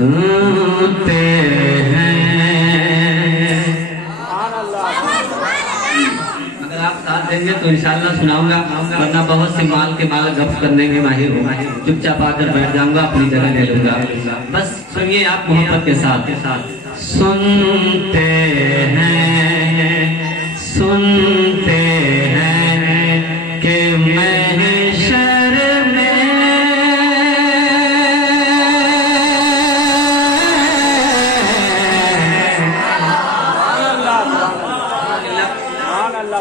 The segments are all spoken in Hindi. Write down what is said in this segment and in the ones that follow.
सुनते हैं। अगर आप साथ देंगे तो इंशाल्लाह सुनाऊंगा, वरना बहुत से माल के माल गप करने में माहिर हूँ, चुपचाप आकर बैठ जाऊंगा, अपनी जगह ले लूंगा। बस सुनिए आप मोहब्बत के साथ। सुनते हैं, सुनते हैं कि महशर में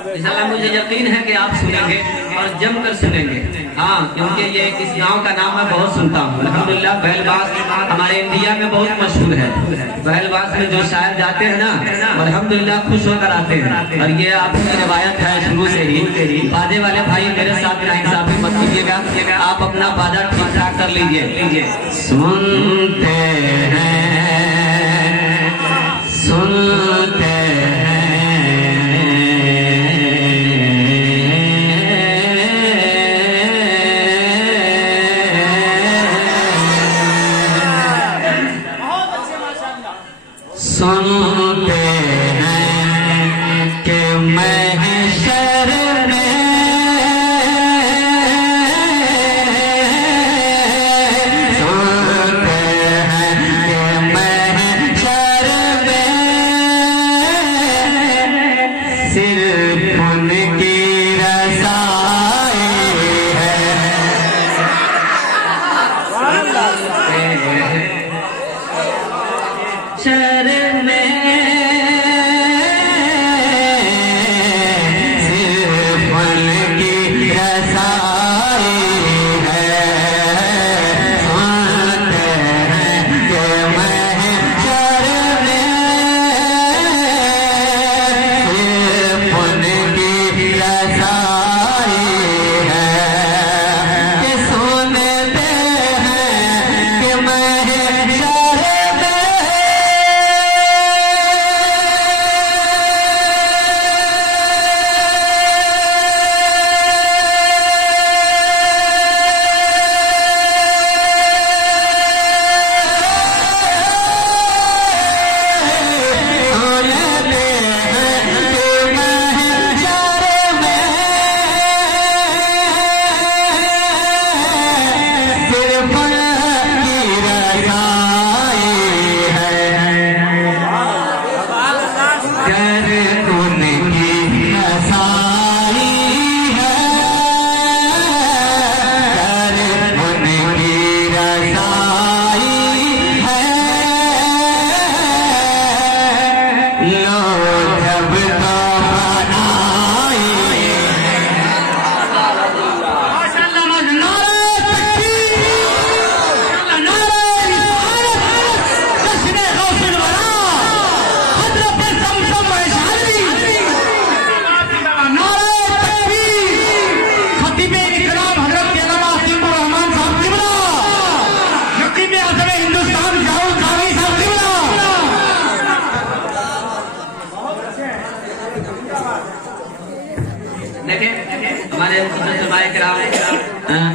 इंशाल्लाह मुझे यकीन है कि आप सुनेंगे और जमकर सुनेंगे। हाँ, क्योंकि ये इस गांव का नाम मैं बहुत सुनता हूँ। अल्हम्दुलिल्लाह बैलबास हमारे इंडिया में बहुत मशहूर है। बैलबास में जो शायर जाते हैं ना, अल्हम्दुलिल्लाह खुश होकर आते हैं। और ये आपकी रिवायत है शुरू से ही। बाजे वाले भाई मेरे साथ नाइंसाफी मत कीजिएगा, आप अपना बाजा ठीक ठाक कर लीजिए। सुनते हैं, सुनते हैं सुनते हैं कि महशर में सुनते हैं कि महशर में सिर्फ उनकी रज़ाई है। शर में सिर्फ उनकी रज़ाई है। सुनते हैं कि महशर में सिर्फ उनकी रज़ाई है। कि सुनते हैं कि महशर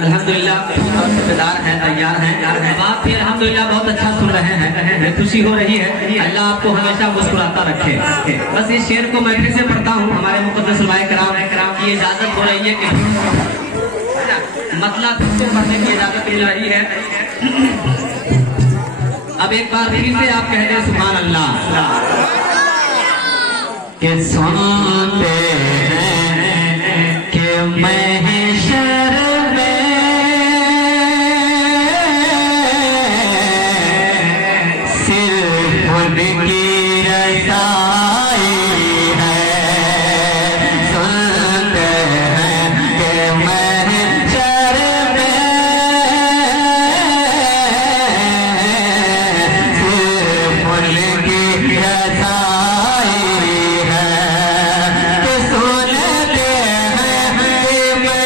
अल्हम्दुलिल्लाह रिश्तेदार हैं, तैयार हैं। आप भी अल्हम्दुलिल्लाह बहुत अच्छा सुन रहे हैं, खुशी हो रही है। अल्लाह आपको हमेशा मुस्कुराता रखे। बस इस शेर को मैं फिर से पढ़ता हूँ। हमारे मुक़द्दस उलमाए किराम की इजाजत हो रही है कि मतलब फिर पढ़ने की इजाजत मिल रही है। अब एक बार फिर से आप कह दें सुभान अल्लाह। कि सुनते हैं कि महशर उनकी रज़ाई है। सुनते हैं कि महशर में सिर्फ उनकी रज़ाई है। कि सुनते हैं कि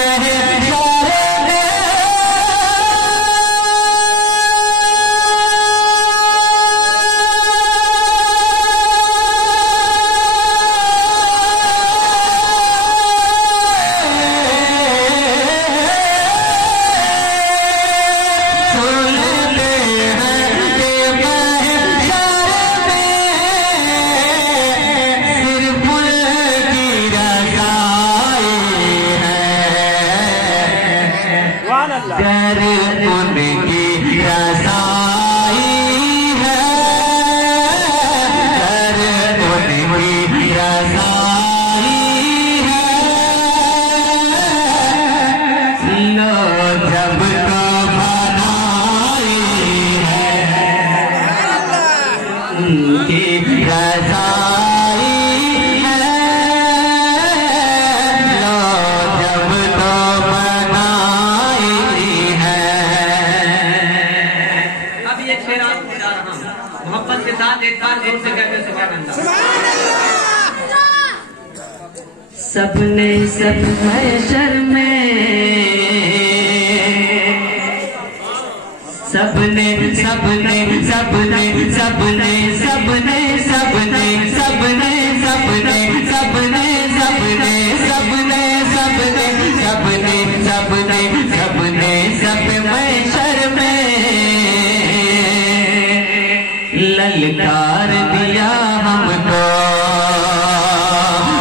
एक शेर आपको बता रहा हूँ, मोहब्बत के साथ एक बार जोर से कहते सुभान अल्लाह। सबने सब महशर में, सबने सबने सबने सबने सबने सबने सबने सबने सबने सबने सबने सबने सबने सबने सबने सब महशर में ललकार दिया हमको,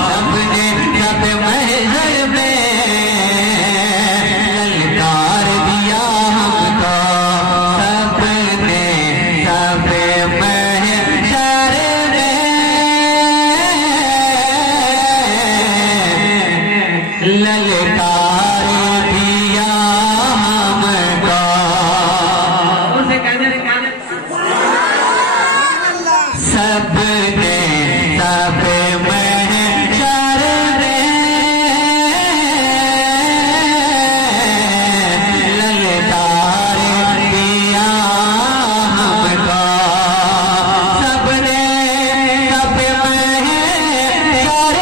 सबने सब महशर में ललकार दिया हमको, सबने सब महशर में ललकार दिया हमको। उसे कहने सबने सब महशर में ललकार दिया हमको, सबने सब महशर में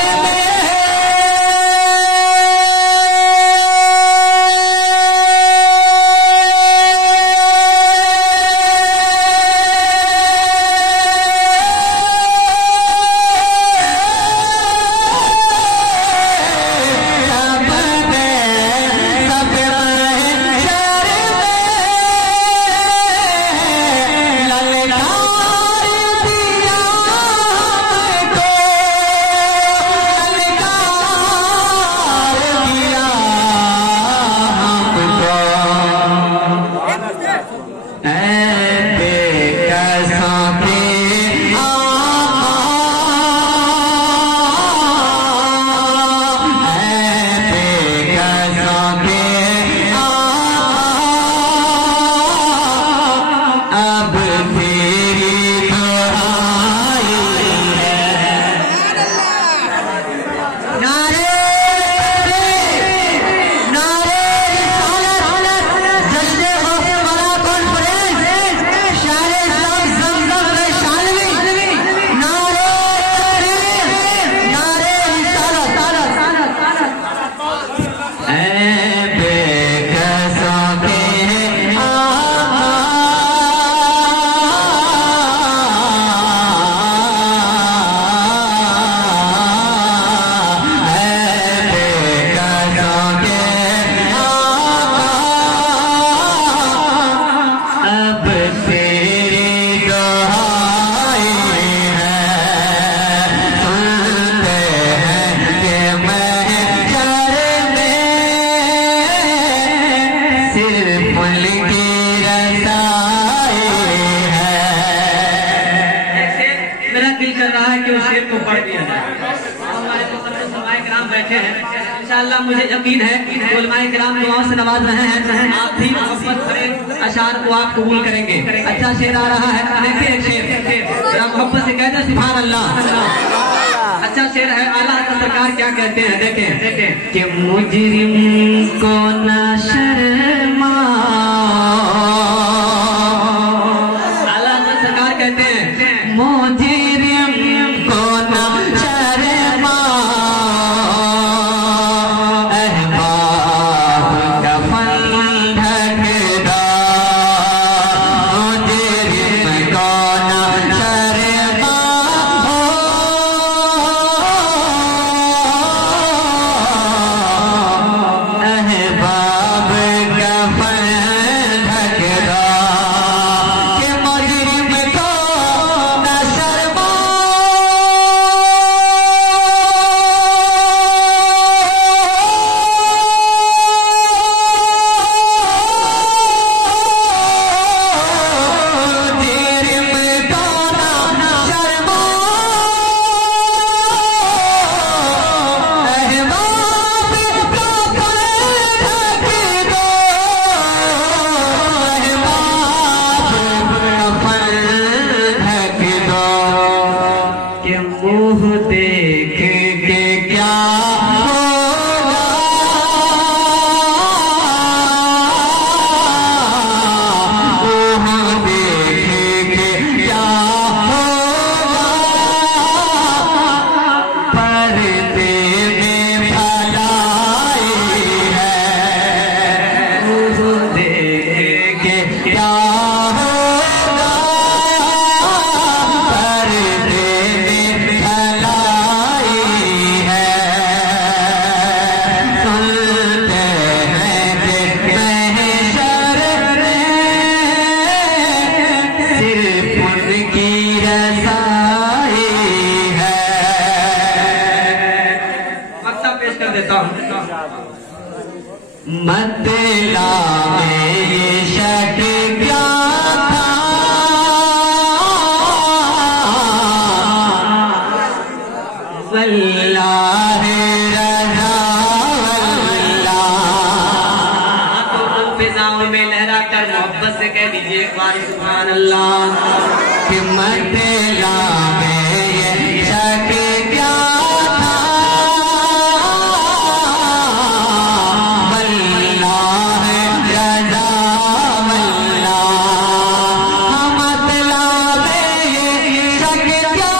बैठे हैं। इंशाअल्लाह मुझे यकीन है कि उलमाए किराम दुआओं से नवाज रहे हैं, आप भी मोहब्बत भरे अशार को आप कबूल करेंगे। अच्छा शेर आ रहा है, देखिए एक शेर मोहब्बत से कहते हैं सुभान अल्लाह। अच्छा शेर है, आला सरकार क्या कहते हैं, देखें कि मुजरिम को ना शर्मा, आला सरकार कहते हैं मुजरिम को ना शर्मा, अहबाब का फल ढकदा, मुजरिम को ना शर्मा हो, अहबाब का फल ढकदा। मतला में ये शक क्या था, वल्लाह रज़ा वल्लाह। तो फिजाओं में लहरा कर मोहब्बत से कह दीजिए एक बार सुभान अल्लाह। कि मतला में ये शक क्या था, वल्लाह रज़ा वल्लाह। मतला में ये शक क्या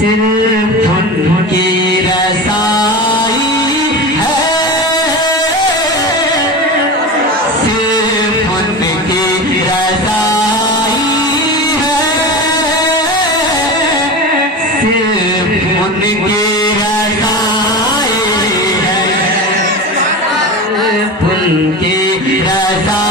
सिर्फ उनकी रसाई है, सिर्फ उनकी रसाई है, सिर्फ उनकी रसाई है, उनकी रसाई